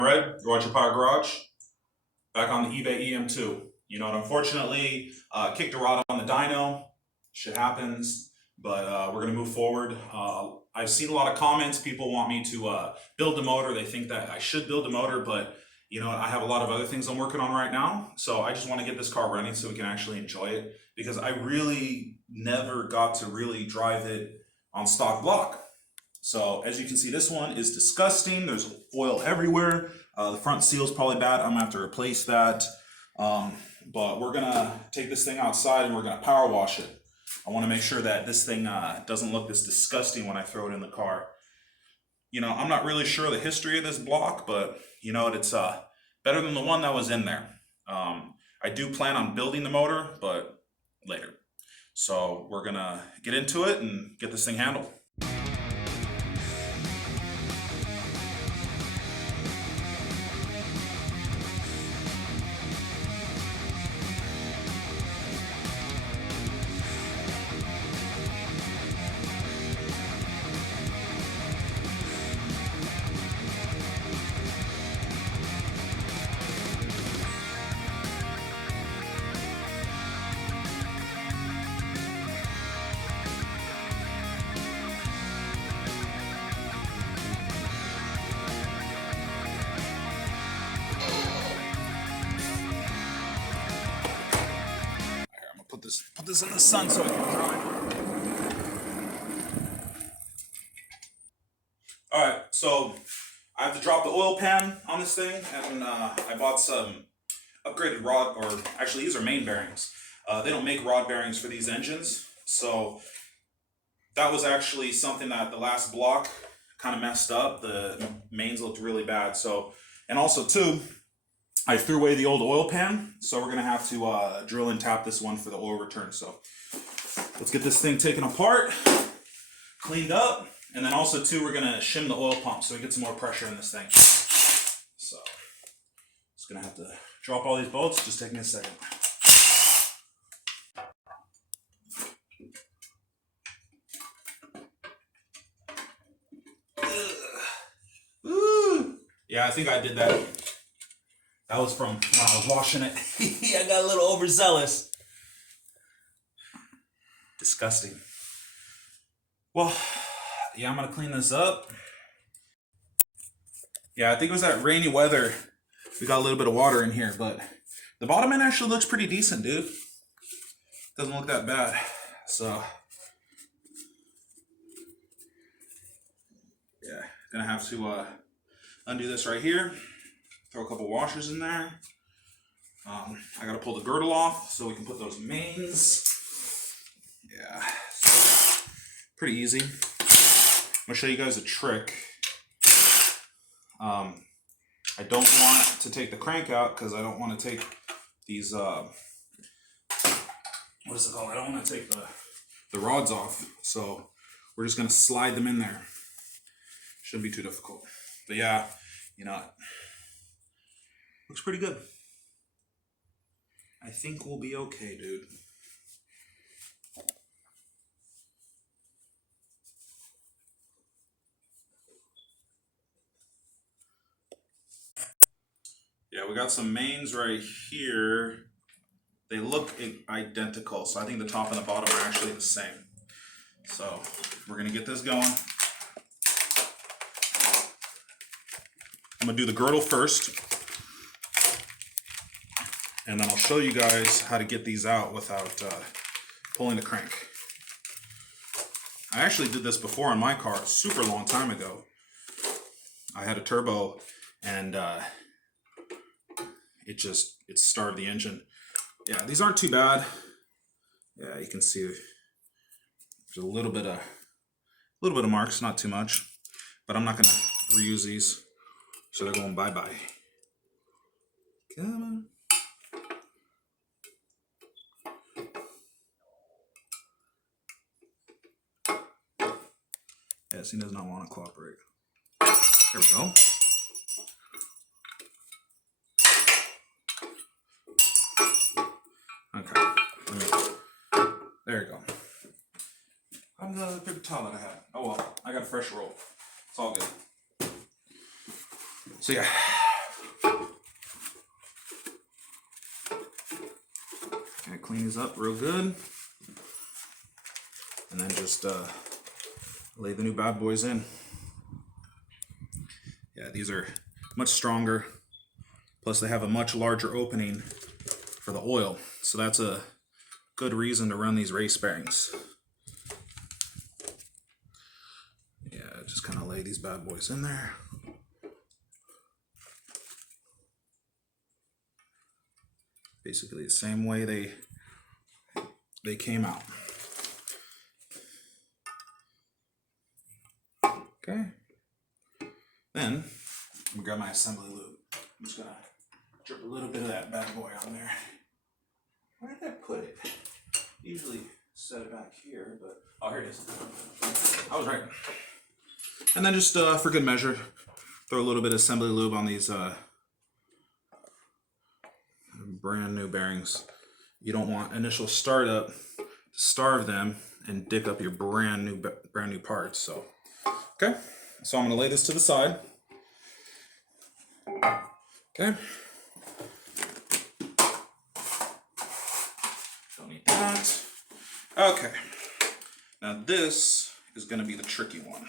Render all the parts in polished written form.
Red, Garage Power Garage, back on the eBay EM2. You know, unfortunately, kicked a rod on the dyno. Shit happens, but we're gonna move forward. I've seen a lot of comments. People want me to build the motor. They think that I should build the motor, but you know, I have a lot of other things I'm working on right now. So I just want to get this car running so we can actually enjoy it, because I really never got to really drive it on stock block. So as you can see, this one is disgusting. There's oil everywhere. The front seal is probably bad. I'm gonna have to replace that. But we're gonna take this thing outside and we're gonna power wash it. I wanna make sure that this thing doesn't look this disgusting when I throw it in the car. You know, I'm not really sure the history of this block, but you know, it's better than the one that was in there. I do plan on building the motor, but later. So we're gonna get into it and get this thing handled. Put this in the sun so it can dry. Alright, so I have to drop the oil pan on this thing, and I bought some upgraded rod, or actually these are main bearings. They don't make rod bearings for these engines, so that was actually something that the last block kind of messed up. The mains looked really bad. So, and also too, I threw away the old oil pan, so we're gonna have to drill and tap this one for the oil return. So let's get this thing taken apart, cleaned up, and then also too, we're gonna shim the oil pump so we get some more pressure in this thing. So just gonna have to drop all these bolts. Just take me a second. Yeah, I think I did that. That was from when I was washing it. I got a little overzealous. Disgusting. Well, yeah, I'm gonna clean this up. Yeah, I think it was that rainy weather. We got a little bit of water in here, but the bottom end actually looks pretty decent, dude. Doesn't look that bad. So, yeah, gonna have to undo this right here. Throw a couple washers in there. I gotta pull the girdle off so we can put those mains. Yeah, so pretty easy. I'm gonna show you guys a trick. I don't want to take the crank out because I don't want to take these, what is it called? I don't want to take the rods off. So we're just gonna slide them in there. Shouldn't be too difficult. But yeah, you know, looks pretty good. I think we'll be okay, dude. Yeah, we got some mains right here. They look identical, so I think the top and the bottom are actually the same. So we're gonna get this going. I'm gonna do the girdle first, and then I'll show you guys how to get these out without pulling the crank. I actually did this before on my car, a super long time ago. I had a turbo, and it started the engine. Yeah, these aren't too bad. Yeah, you can see there's a little bit of marks, not too much, but I'm not gonna reuse these, so they're going bye-bye. Come on. Yes, he does not want to cooperate. There we go. Okay. There you go. I'm the paper towel that I had. Oh well, I got a fresh roll. It's all good. So yeah, clean these up real good. And then just lay the new bad boys in. Yeah, these are much stronger. Plus they have a much larger opening for the oil. So that's a good reason to run these race bearings. Yeah, just kind of lay these bad boys in there. Basically the same way they came out. Okay. Then I'm gonna grab my assembly lube. I'm just gonna drip a little bit of that bad boy on there. Where did I put it? Usually set it back here, but oh, here it is. I was right. And then just for good measure, throw a little bit of assembly lube on these brand new bearings. You don't want initial startup to starve them and dick up your brand new parts. So okay, so I'm gonna lay this to the side. Okay. Don't need that. Okay. Now this is gonna be the tricky one.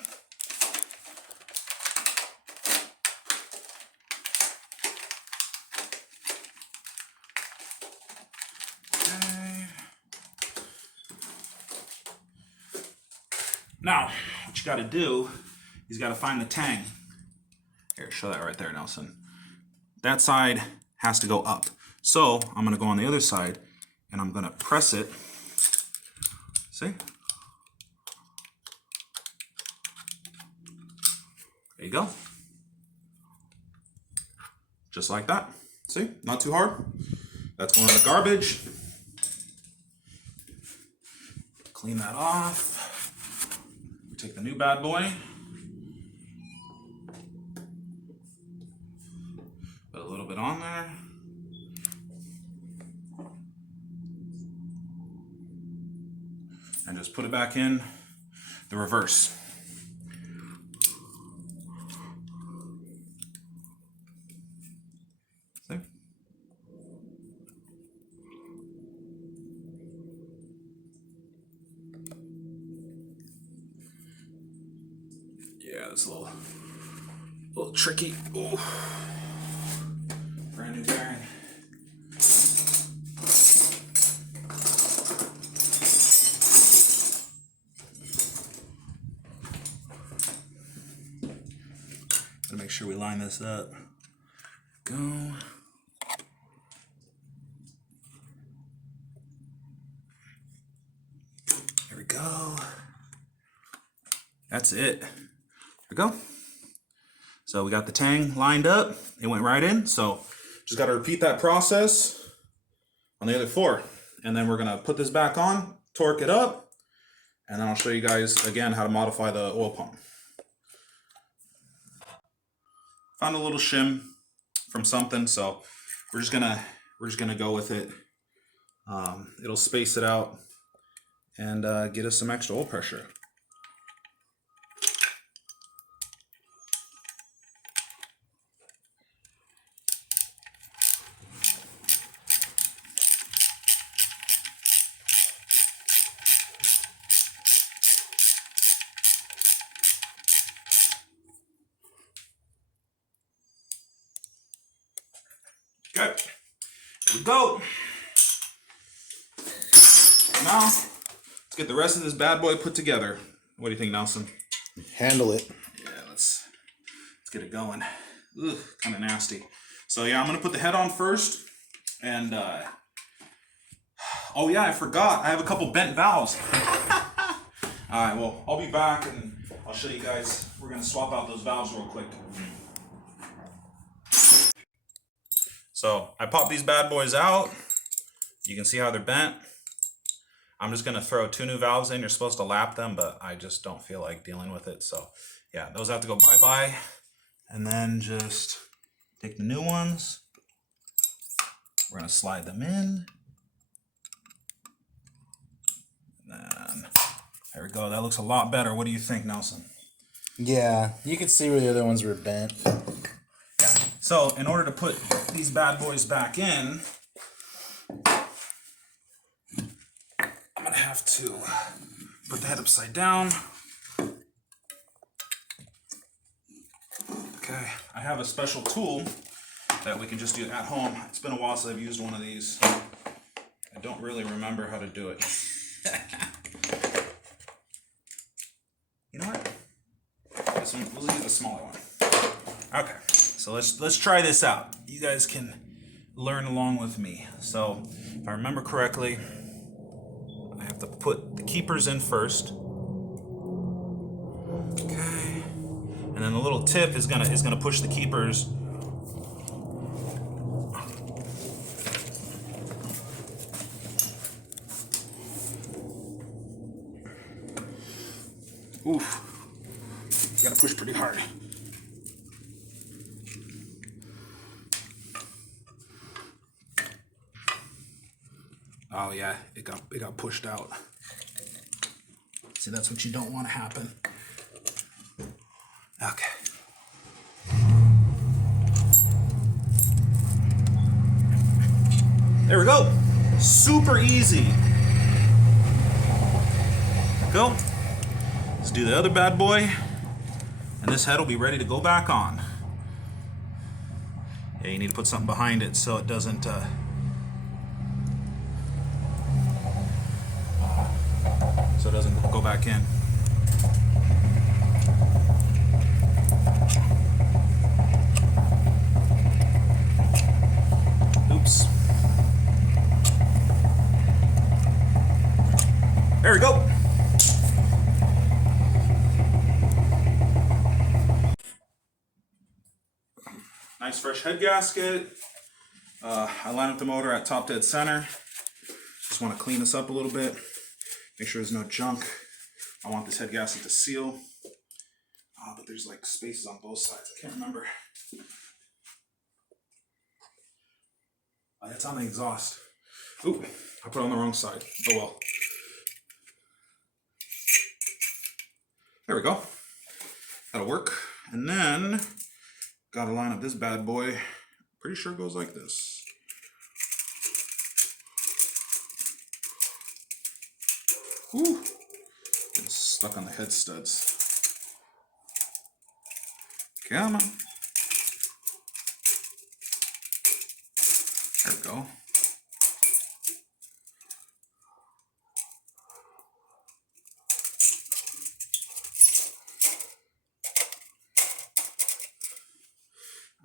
Now, what you got to do is you got to find the tang. Here, show that right there, Nelson. That side has to go up. So I'm going to go on the other side and I'm going to press it. See? There you go. Just like that. See? Not too hard. That's going in the garbage. Clean that off. Take the new bad boy, put a little bit on there, and just put it back in the reverse. See? Yeah, it's a little tricky. Ooh. Brand new bearing. Gotta make sure we line this up. Go. There we go. That's it. There we go. So we got the tang lined up. It went right in. So just got to repeat that process on the other four. And then we're going to put this back on, torque it up, and then I'll show you guys again how to modify the oil pump. Found a little shim from something, so we're just gonna go with it. It'll space it out and get us some extra oil pressure. Okay, here we go. Now, let's get the rest of this bad boy put together. What do you think, Nelson? Handle it. Yeah, let's get it going. Ugh, kind of nasty. So yeah, I'm gonna put the head on first, and oh yeah, I forgot. I have a couple bent valves. All right, well, I'll be back and I'll show you guys. We're gonna swap out those valves real quick. So I popped these bad boys out. You can see how they're bent. I'm just gonna throw 2 new valves in. You're supposed to lap them, but I just don't feel like dealing with it. So yeah, those have to go bye-bye. And then just take the new ones. We're gonna slide them in. And then, there we go. That looks a lot better. What do you think, Nelson? Yeah, you can see where the other ones were bent. Yeah. So in order to put these bad boys back in, to put the head upside down. Okay, I have a special tool that we can just do at home. It's been a while since I've used one of these. I don't really remember how to do it. You know what? This one, we'll use the smaller one. Okay, so let's try this out. You guys can learn along with me. So, if I remember correctly, I have to put the keepers in first. Okay, and then the little tip is gonna push the keepers. Oof. You gotta push pretty hard. Oh yeah, it got pushed out. See, that's what you don't want to happen. Okay. There we go. Super easy. There we go. Let's do the other bad boy, and this head will be ready to go back on. Yeah, you need to put something behind it so it doesn't go back in. Oops. There we go. Nice fresh head gasket. I line up the motor at top dead center. Just want to clean this up a little bit. Make sure there's no junk. I want this head gasket to seal. But there's like spaces on both sides. I can't remember. That's on the exhaust. Ooh, I put it on the wrong side. Oh well. There we go. That'll work. And then, gotta line up this bad boy. Pretty sure it goes like this. Whew. It's stuck on the head studs. Come on. There we go.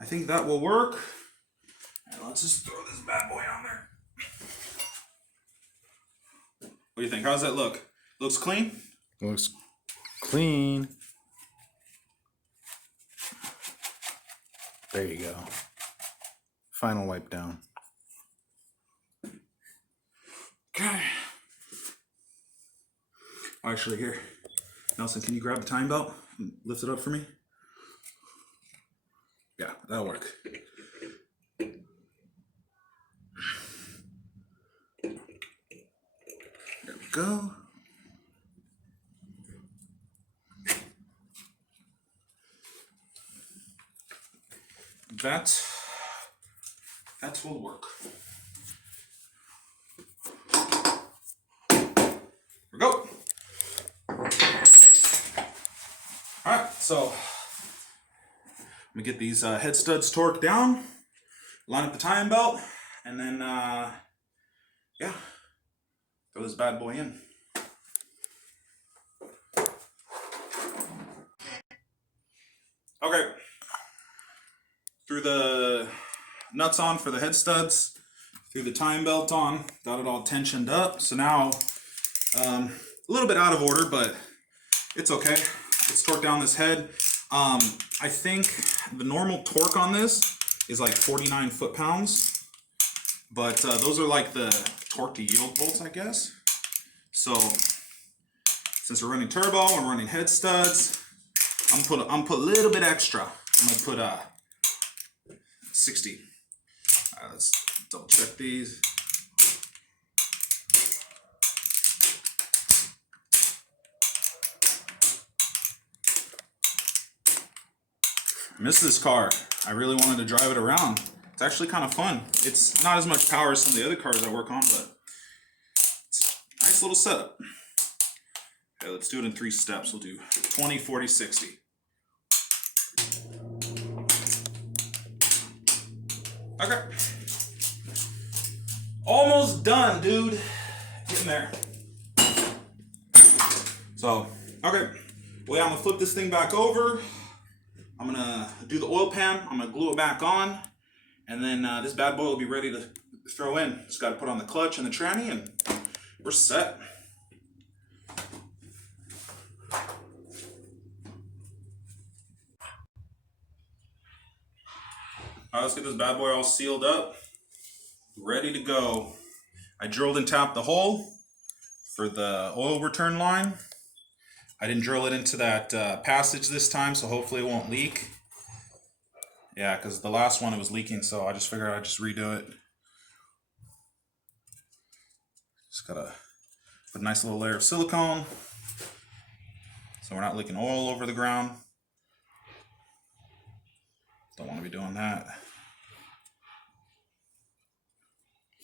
I think that will work. And let's just throw this bad boy on there. What do you think? How's that look? Looks clean? Looks clean. There you go. Final wipe down. Okay. Actually, here. Nelson, can you grab the time belt and lift it up for me? Yeah, that'll work. There we go. That will work. There we go. All right, so let me get these head studs torqued down, line up the timing belt, and then yeah, throw this bad boy in. Okay. Threw the nuts on for the head studs, threw the time belt on, got it all tensioned up. So now, a little bit out of order, but it's okay. Let's torque down this head. I think the normal torque on this is like 49 foot-pounds, but those are like the torque to yield bolts, I guess. So since we're running turbo, we're running head studs, I'm gonna put a little bit extra. I'm gonna put 60. All right, let's double check these. I miss this car. I really wanted to drive it around. It's actually kind of fun. It's not as much power as some of the other cars I work on, but it's a nice little setup. Okay, let's do it in 3 steps. We'll do 20, 40, 60. Okay. Almost done, dude. Getting there. So, okay. Well, yeah, I'm gonna flip this thing back over. I'm gonna do the oil pan. I'm gonna glue it back on. And then this bad boy will be ready to throw in. Just gotta put on the clutch and the tranny and we're set. Alright, let's get this bad boy all sealed up. Ready to go. I drilled and tapped the hole for the oil return line. I didn't drill it into that passage this time, so hopefully it won't leak. Yeah, because the last one it was leaking, so I just figured I'd just redo it. Just gotta put a nice little layer of silicone so we're not leaking oil over the ground. Don't want to be doing that.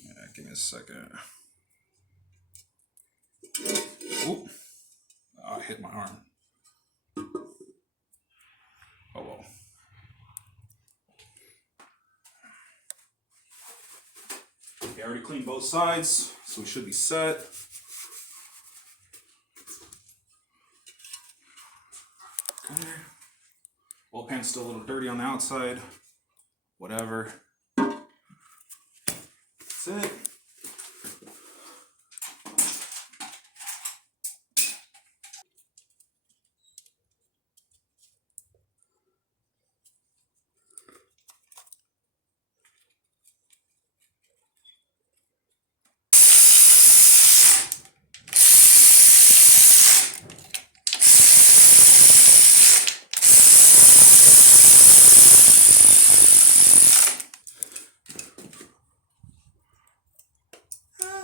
Yeah, give me a second. Oop. Oh, I hit my arm. Oh well. Okay, I already cleaned both sides, so we should be set. Okay. Oil pan's still a little dirty on the outside. Whatever. That's it.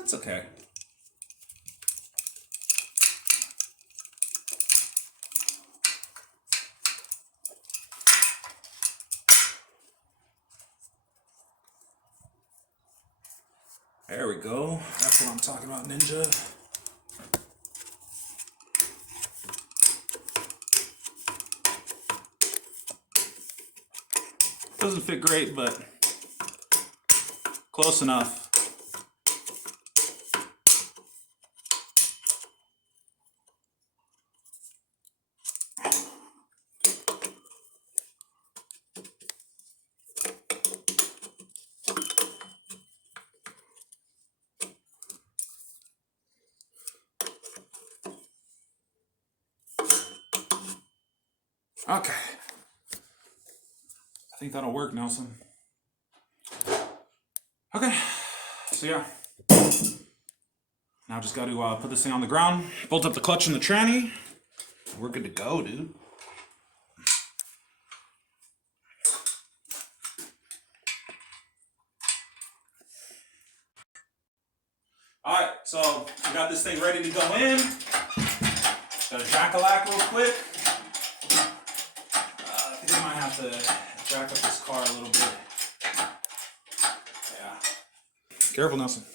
It's okay. There we go. That's what I'm talking about, Ninja. Doesn't fit great, but close enough. Okay. I think that'll work, Nelson. Okay. So yeah. Now just got to put this thing on the ground, bolt up the clutch and the tranny. We're good to go, dude. Alright, so we got this thing ready to go in. Gotta jack-a-lack real quick. I think I might have to jack up this car a little bit. Yeah. Careful, Nelson.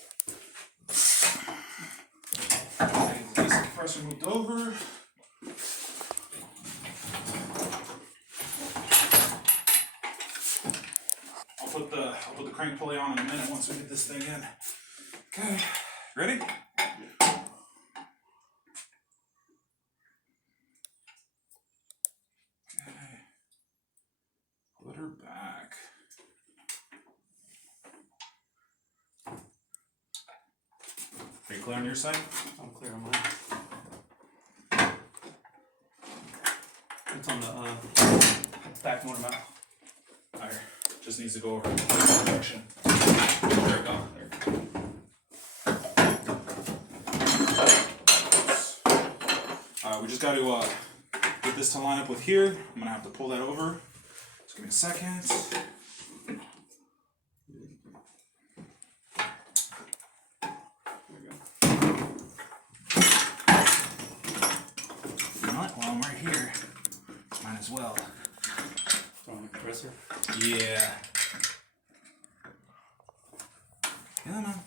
Get the diesel compressor moved over. I'll put the crank pulley on in a minute once we get this thing in. Okay, ready? Put her back. Are you clear on your side? I'm clear on mine. It's on the back motor mount. Alright, just needs to go over the direction. There we go. We just got to get this to line up with here. I'm gonna have to pull that over. Just give me a second. You know what? While I'm right here, might as well. From the compressor. Yeah. Yeah, man.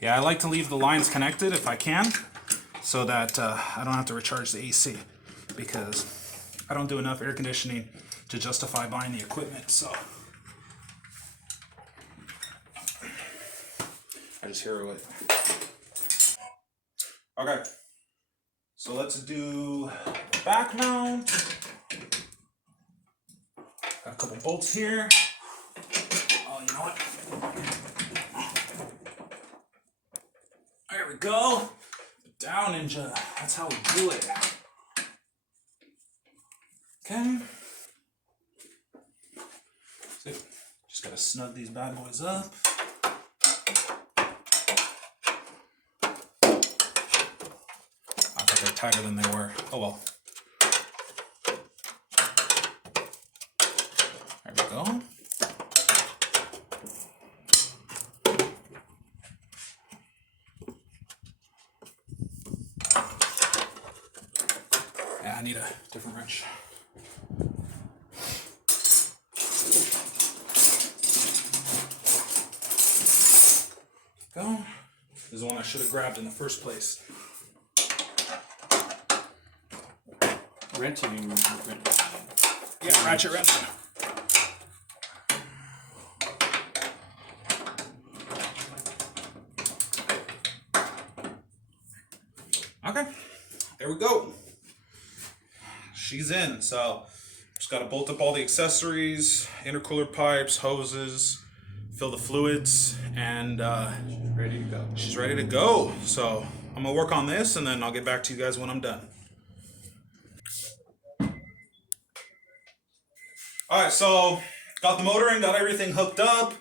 Yeah, I like to leave the lines connected if I can, so that I don't have to recharge the AC, because I don't do enough air conditioning to justify buying the equipment, so. I just hear it. Okay, so let's do the back mount. Got a couple bolts here. Oh, you know what? There we go. Down, Ninja. That's how we do it. Okay. So, just gotta snug these bad boys up. I thought they were tighter than they were. Oh well. There we go. Yeah, I need a different wrench. Go. This is the one I should have grabbed in the first place. Wrenching. Yeah, ratchet wrench. Okay, there we go. She's in. So just got to bolt up all the accessories, intercooler pipes, hoses, fill the fluids, and Ready to go. she's ready to go. So I'm gonna work on this, and then I'll get back to you guys when I'm done. All right, so got the motor in, got everything hooked up.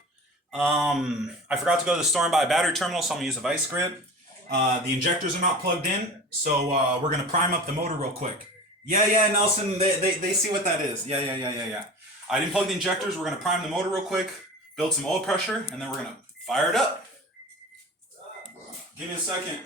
I forgot to go to the store and buy a battery terminal, so I'm gonna use a vice grip. The injectors are not plugged in, so we're gonna prime up the motor real quick. Yeah, Nelson, they see what that is. Yeah. I didn't plug the injectors. We're gonna prime the motor real quick, build some oil pressure, and then we're gonna fire it up. Give me a second.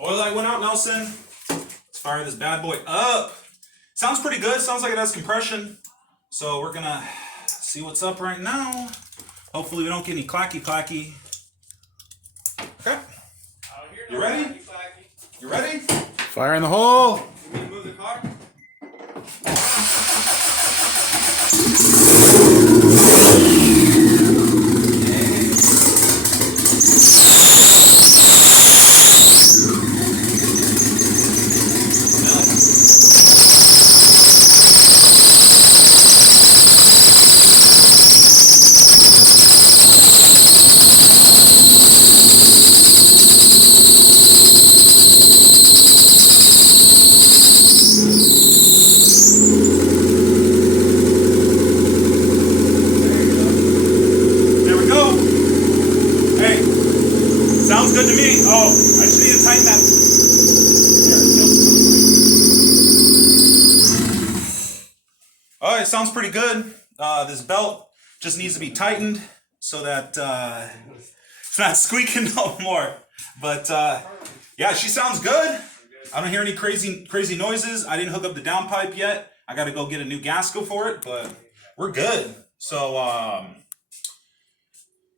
Oil light went out, Nelson. Let's fire this bad boy up. Sounds pretty good. Sounds like it has compression. So we're gonna see what's up right now. Hopefully we don't get any clacky. Okay. You ready? You ready? Fire in the hole. You want me to move the car? There we go. Hey, sounds good to me. Oh, I just need to tighten that. All right, sounds pretty good. This belt just needs to be tightened so that it's not squeaking no more. But yeah, she sounds good. I don't hear any crazy noises. I didn't hook up the downpipe yet. I got to go get a new gasket for it, but we're good. So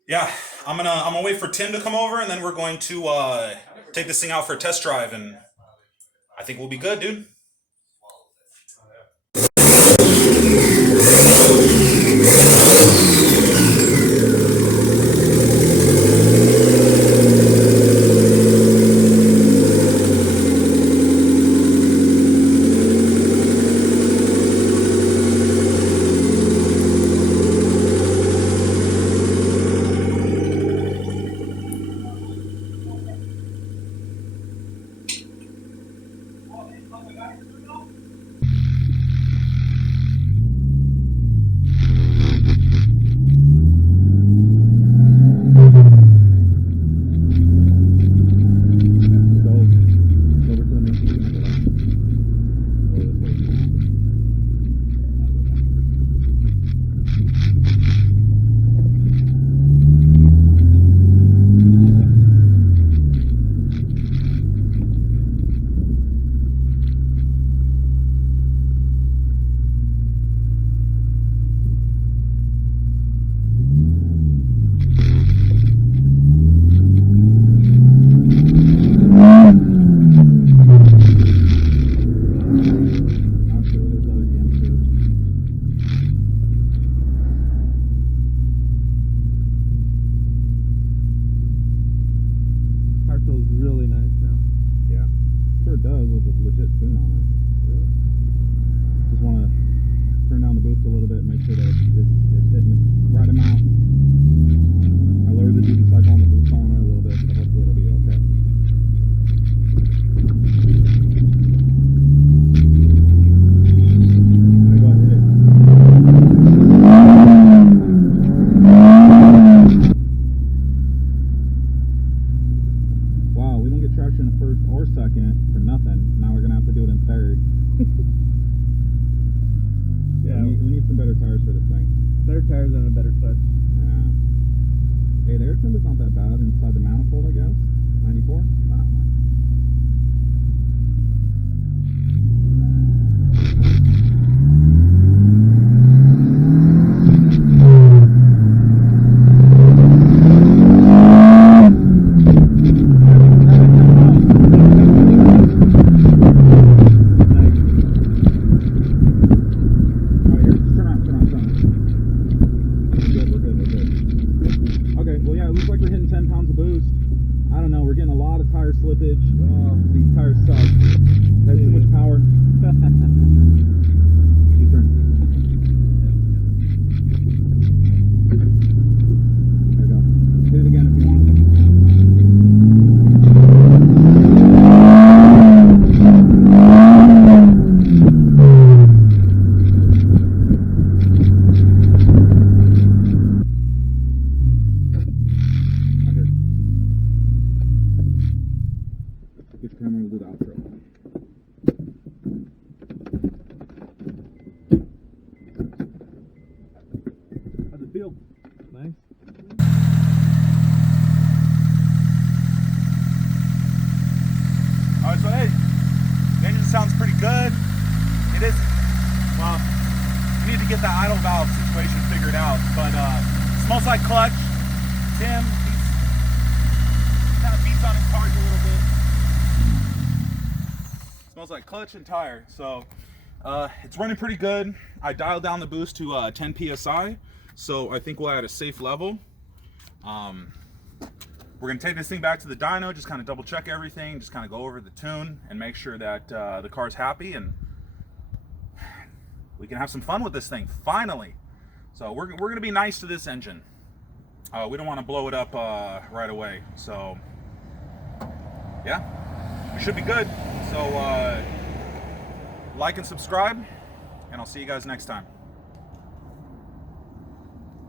yeah, I'm gonna wait for Tim to come over, and then we're going to take this thing out for a test drive, and I think we'll be good, dude. get the idle valve situation figured out. But smells like clutch. Tim, he's kind of beats on his cars a little bit. Smells like clutch and tire. So it's running pretty good. I dialed down the boost to 10 psi, so I think we'll at a safe level. We're gonna take this thing back to the dyno, just kind of double check everything, just kind of go over the tune and make sure that the car's happy, and we can have some fun with this thing finally. So we're gonna be nice to this engine. We don't want to blow it up right away. So yeah, we should be good. So like and subscribe, and I'll see you guys next time.